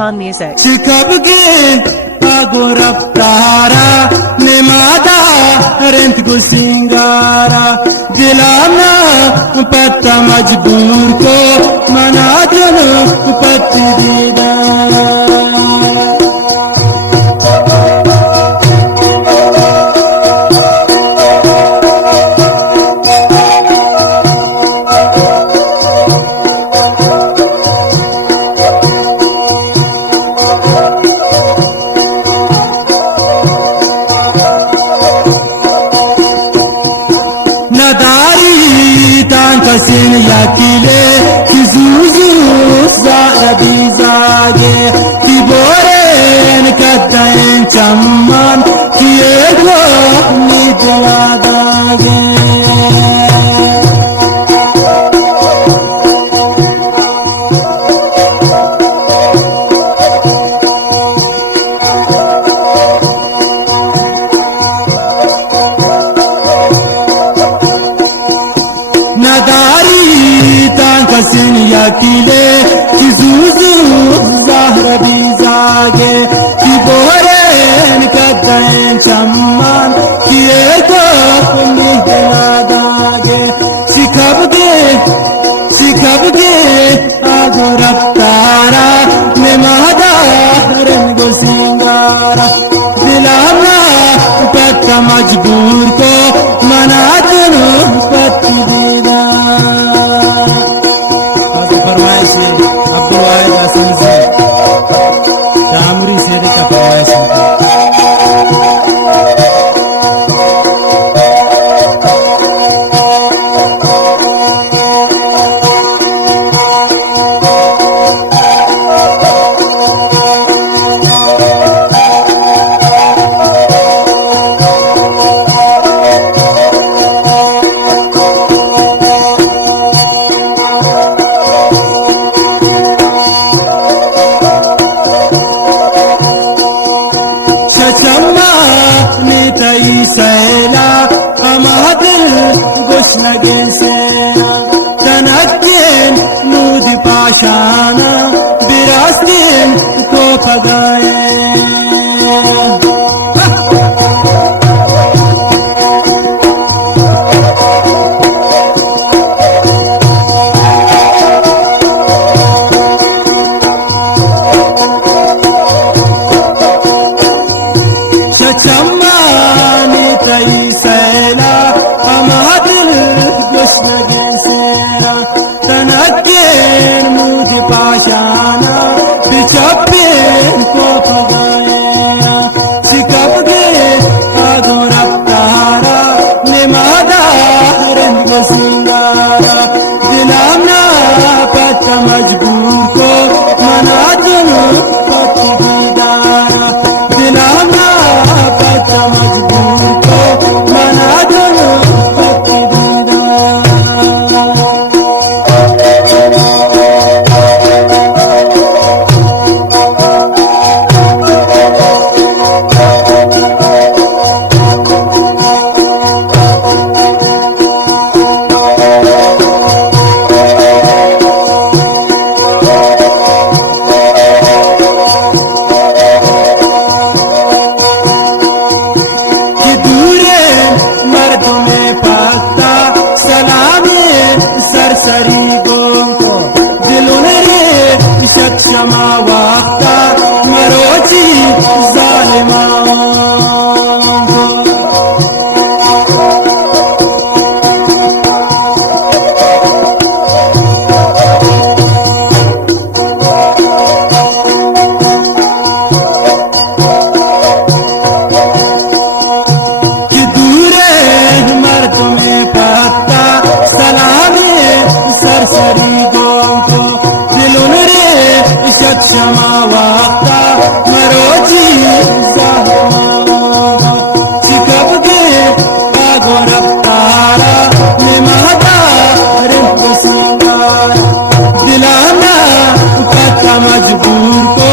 Khan Music. Sikabge agora tara nemada rent ko singara dilana patta majboor ko mana jano patti dida Kasin yakile kizuzu zaadi zage kiboren kadain chamman kiego nidladage Kasin yakile kizuzu zahra bizage kiboren kadain chamman kiego nidladage sikabge agora tara nemada rengo singara dilana patta majboor ko mana jano patti dida Sayla amadil gosh lage se tanadin nudi pashana birastin ko pagaye majboor ko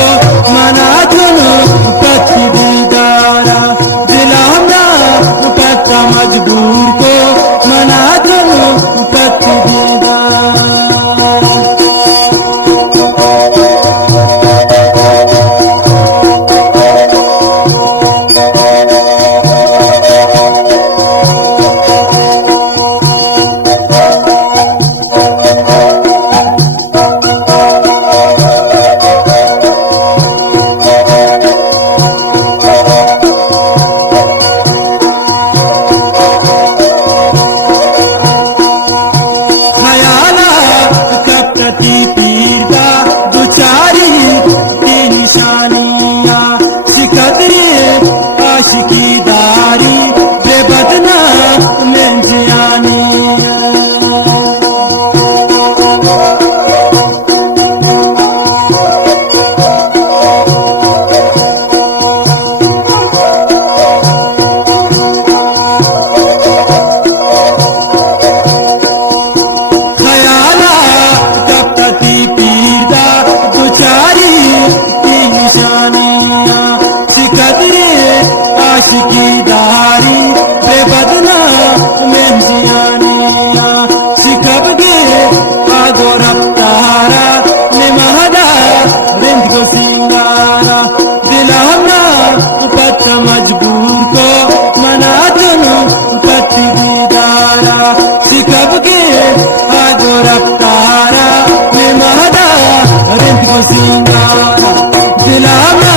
mana jano patti didara dilana patta majboor ko mana jano patti sikabge agoraptara ne mahada rent ko singara dilama